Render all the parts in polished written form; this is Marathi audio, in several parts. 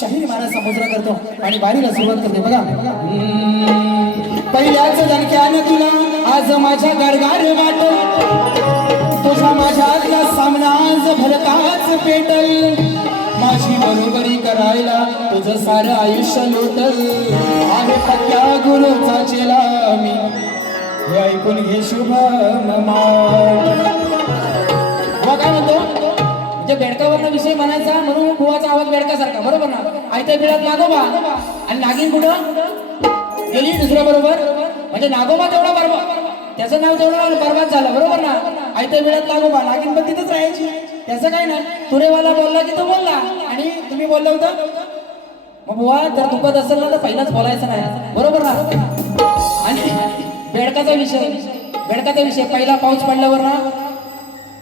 शाहीर महाराज मुजरा करतो आणि वारीला सुरुवात करते बघा. पहिल्याच दणक्यानं तुला आज माझ्या गरगार वाट, तुझा माझ्यातला सामना आज भलताच पेटल, माझी बरोबरी करायला तुझं सारं आयुष्य लोटल, आहे पक्या गुरुचा चेला मी, हे ऐकून घे शुभ काय म्हणतो म्हणजे बेडकावरनं विषय म्हणायचा म्हणून बुवाचा आवाज बेडकासारखा, बरोबर ना. आयत्या बिळात नागोबा आणि नागिन कुठं गेली दुसऱ्या बरोबर, म्हणजे नागोबा तेवढा बरोबर, त्याचं नाव तेवढं बरबाद झालं, बरोबर ना. आयत्या बिळात नागोबा, नागिन पण तिथंच राहायची, त्याचं काय नाही. तुरेवाला बोलला की तो बोलला आणि तुम्ही बोललं होतं मग बुवा जर दुखत असेल ना तर पहिलाच बोलायचं नाही, बरोबर ना. आणि बेडकाचा विषय पहिला पाऊस पडल्यावर ना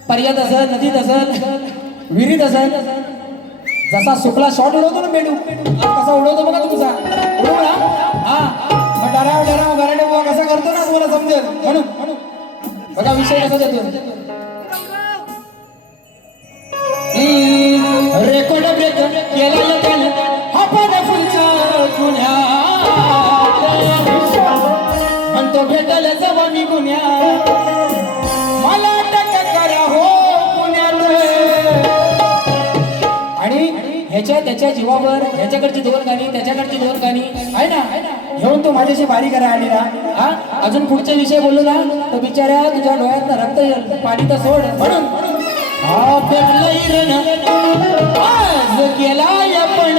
पर्यात असेल, नदीत असेल, विहिरीत असेल, जसा सुकला शॉट उडवतो ना बेडू कसा उडवतो बघा तुमचा, उडव ना. हा मग डराव गराडे बुवा कसा करतो ना तुम्हाला समजेल, म्हणून बघा विषय कसा देतो. रेकॉर्ड ब्रेक केला त्यानं आपण फुलच्या गुन्ह्यात, म्हणतो भेटल जवा मी गुन्ह्यात, मला अटक करा हो पुण्यात. आणि ह्याच्या त्याच्या जीवावर ह्याच्याकडची दोन गाणी त्याच्याकडची दोन गाणी आहे ना, घेऊन तो माझ्याशी बारी करा आली ना. हा अजून पुढच्या विषय बोललो ना तर बिचाऱ्या तुझ्या डोळ्यात रक्त येईल, पाणी तर सोड. म्हणून आज केलाय पण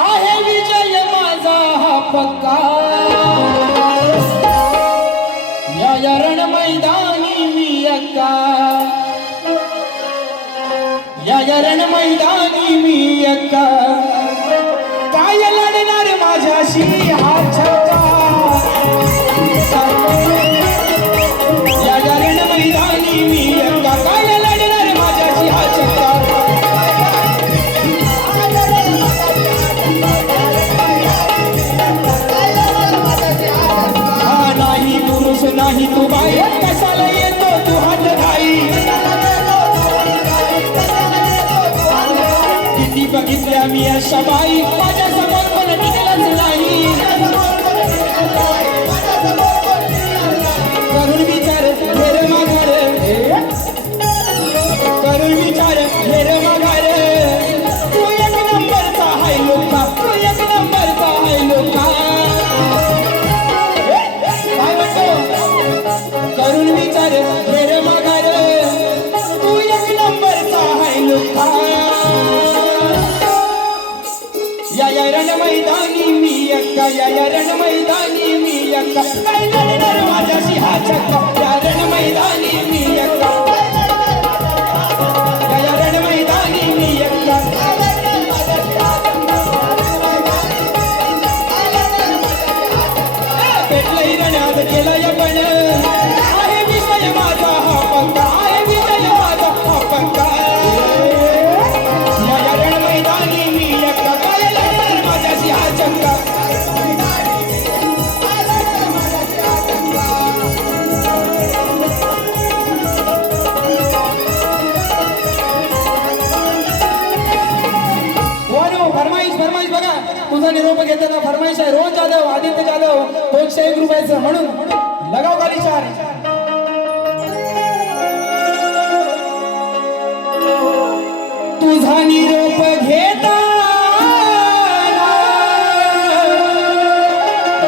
आहे विजय माझा हा पक्का, या रण मैदानी मी अक्का, या रण मैदानी मी अक्का, काय लढणार माझ्याशी हा छक्का, या रण मैदानी मी अक्का, काय लढणार माझ्याशी हा छक्का. हा नाही पुरुष नाही तू बाई, कशाला येतो तू हात घाई, किती बघितल्या मी अशा बाई माझ्या समोर पण टिकलंच नाही. करून विचार घेर माघार, करून विचार घेर माघार, तू एक नंबरचा हाय लोका, तू एक नंबरचा हाय लोका. काय म्हणतो करून विचार घेर माघार, तू एक नंबरचा हाय लोका. या रण मैदानी मी अक्का, या रण मैदानी मी अक्का, काय लढणार माझ्याशी हा छक्का, या रण मैदानी मी अक्का, या रण मैदानी मी अक्का. पेटलंय रणात केलंय पण आहे विजय माझा हा पक्का, आहे विजय माझा हा पक्का. या रण मैदानी मी अक्का, काय लढणार माझ्याशी हा छक्का. फरमाईश बघा, तुझा निरोप घेताना फरमाईश आहे रोज जाधव, आदित्य जाधव, 201 रुपयाचं, म्हणून लगाव खाली चार. तुझा निरोप घेता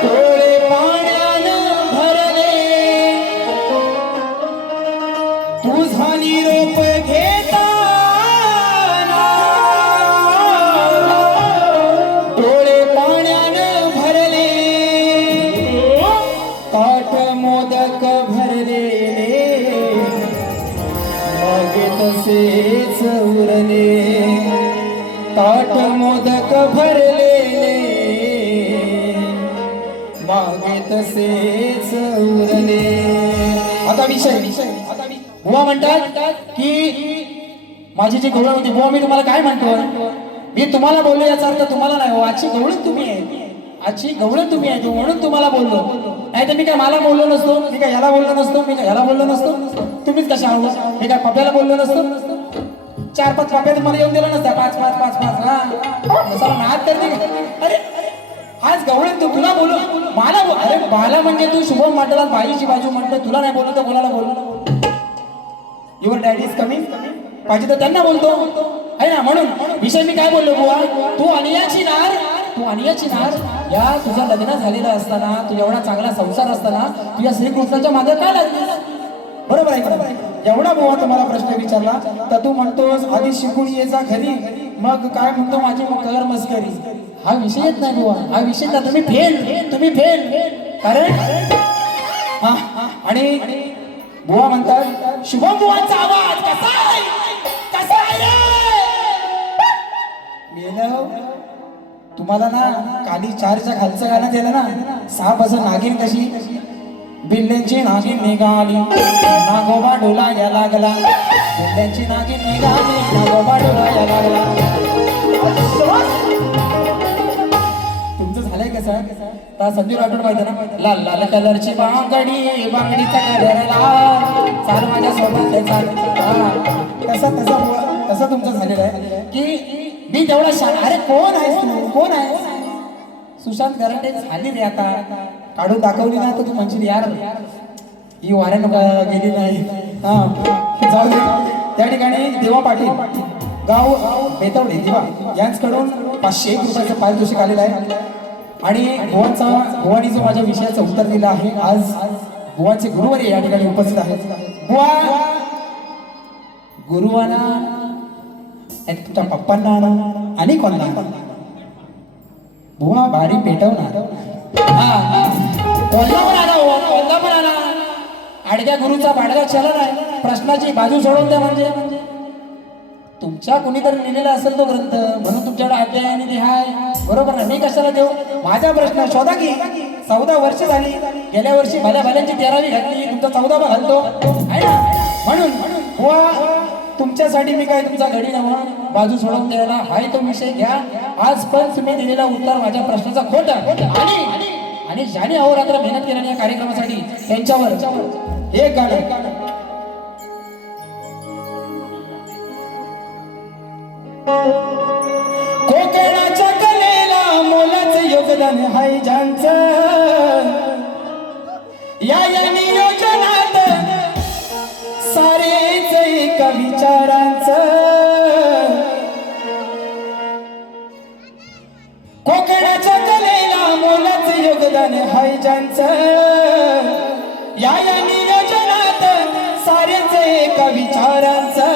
डोळे पाण्यानं भरले, तुझा निरोप घेता डोळे पाण्यानं भरले, ताट मोदक भरलेले मागे तसेच उरले, ताट मोदक भरलेले मागे तसेच उरले. आता विषय बुवा म्हणतात की माझी जी गवळण होती, बुवा मी तुम्हाला काय म्हणतो, मी तुम्हाला बोललो याचा अर्थ तुम्हाला नाही हो, आजची गवळण तुम्ही आहे, आजची गवळण तुम्ही आहे म्हणून तुम्हाला बोललो, नाही तर मी काय मला बोललो नसतो, मी काय ह्याला बोललो नसतो, मी काय ह्याला बोललो नसतो, तुम्हीच कशा आहो, मी काय पप्याला बोललो नसतो. 4-5 पाप्यात मला येऊन दिला नसता 5 हा कसाला नाद करते अरे आज गवळण तू तुला बोलू अरे मला म्हणजे तू शुभम म्हटला बाईची बाजू म्हणतो तुला नाही बोलू तर कोणाला बोलू युअर डॅडी इज कमिंग पाहिजे तर त्यांना बोलतो आहे ना म्हणून विषय मी काय बोललो बुवा तू अनियाची नार या तुझं लग्न झालेलं असताना तू एवढा चांगला संसार असताना तुझ्या श्रीकृष्णाच्या मागे काय लागलीस बरोबर आहे एवढा बुवा तुम्हाला प्रश्न विचारला तर तू म्हणतोस आधी शिकून ये जा घरी मग काय म्हणतो माझी कर मस्करी हा विषय येत नाही बुवा हा विषय ना तुम्ही फेल कारण हा आणि बुवा म्हणतात शुभम बुवांचा आवाज कसा आहे रे मेलो तुम्हाला ना काली 4च्या खालचं गाणं दिलं ना साप असं नागिन कशी बिल्ल्यांची नागिन निघाली नागोबा डोलाया लागला बिल्ल्यांची नागिन निघाली नागोबा डोलाया लागला तुमचं झालंय कसं संजू राठोड माहिती ना लाल लाल कलरची बांगडीचा कलर लाल चाल माझ्या सोबत तसं तुमचं झालेलं आहे की मी तेवढा शान अरे कोण आहे सुशांत गराटे झाली रे आता काढून दाखवली ना तर तू म्हणशील यार ही वाऱ्यानं गेली नाही हा जाऊ दे त्या ठिकाणी देवा पाटील गाव बेतवडे दिवा यांच्याकडून 501 रुपयाचं पारितोषिक आलेलं आहे आणि भुवानी जो माझ्या विषयाचं उत्तर दिलं आहे आज भुवाचे गुरुवारी या ठिकाणी उपस्थित आहेत बुवा गुरुवाना तुमच्या पप्पांना आणि कोणाला बुवा भारी पेटवणार कोणता पण आला आडक्या गुरुचा बाडगा चलन आहे प्रश्नाची बाजू सोडवून द्या म्हणजे तुमच्या कोणीतरी लिहिलेला असेल तो ग्रंथ म्हणून तुमच्याकडे अध्याय आणि लिहाय बरोबर ना मी कशाला देऊ माझा प्रश्न शोधा की 14 वर्ष झाली गेल्या वर्षी भल्यांची 13वी घातली तुमचा 14वा घालतो आहे ना म्हणून बुवा तुमच्यासाठी मी काय तुमचा घडी नव्हा बाजू सोडवून द्यायला हाय तो विषय घ्या आज पण तुम्ही दिलेला उत्तर माझ्या प्रश्नाचा खोटा आणि ज्याने अहोरात्र मेहनत केल्याने या कार्यक्रमासाठी त्यांच्यावर एक गाणं कोकणाच्या कलेला मोलाचं योगदान हाय ज्यांचं या नियोजनात सारेच एका विचारांचं कोकणाच्या कलेला मोलाचं योगदान हाय ज्यांचं या नियोजनात सारेच एका विचारांचं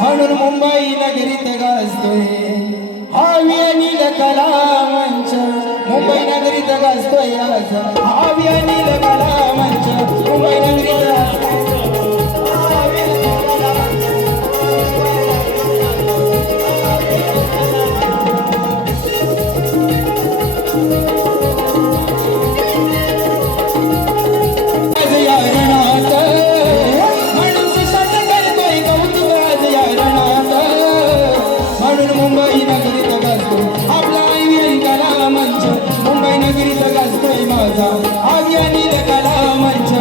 म्हणून मुंबई नगरीत गाजतोय हावी अनिल कला मंच मुंबई नगरीत गाजतोय आज हावी अनिल कला मंच मुंबई नगरीत मुंबई नगरीत गाजतो आपला कला मंच मुंबई नगरीत गाजतोय माझा आगी अनिल कला मंच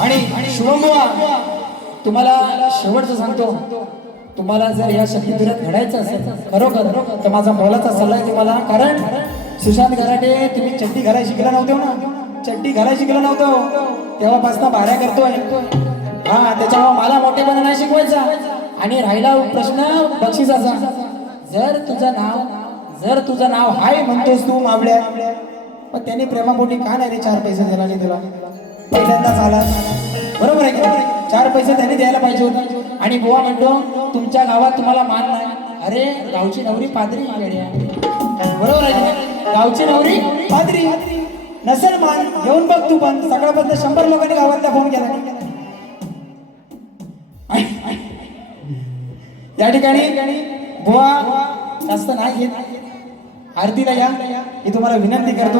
आणि शुभमवा तुम्हाला शेवटचं सांगतो तुम्हाला जर या शक्तीपीठात घडायचं असेल खरोखर तर माझा मोलाचा सल्ला आहे तुम्हाला कारण सुशांत गराटे तुम्ही चड्डी घालायला शिकला नव्हतो ना चड्डी घालायला शिकला नव्हतो तेव्हापासून बाऱ्या करतोय हा त्याच्यामुळे मला मोठेपणा नाही शिकवायचा आणि राहिला प्रश्न बक्षिसाचा जर तुझं नाव हाय म्हणतोस तू मावड्या पण त्यांनी प्रेमापोटी का नाही रे 4 पैसे दिला नाही तुला पहिल्यांदाच आला बरोबर आहे का 4 पैसे त्यांनी द्यायला पाहिजे होते आणि बुवा म्हणतो तुमच्या गावात तुम्हाला मान नाही अरे गावची नवरी पादरी बरोबर आहे गावची नवरी पादरी नसेल मान येऊन बघ तू पण सकाळपर्यंत 100 लोकांनी गावातला फोन केला या ठिकाणी बुवा जास्त नाही घेत आरतीला या मी तुम्हाला विनंती करतो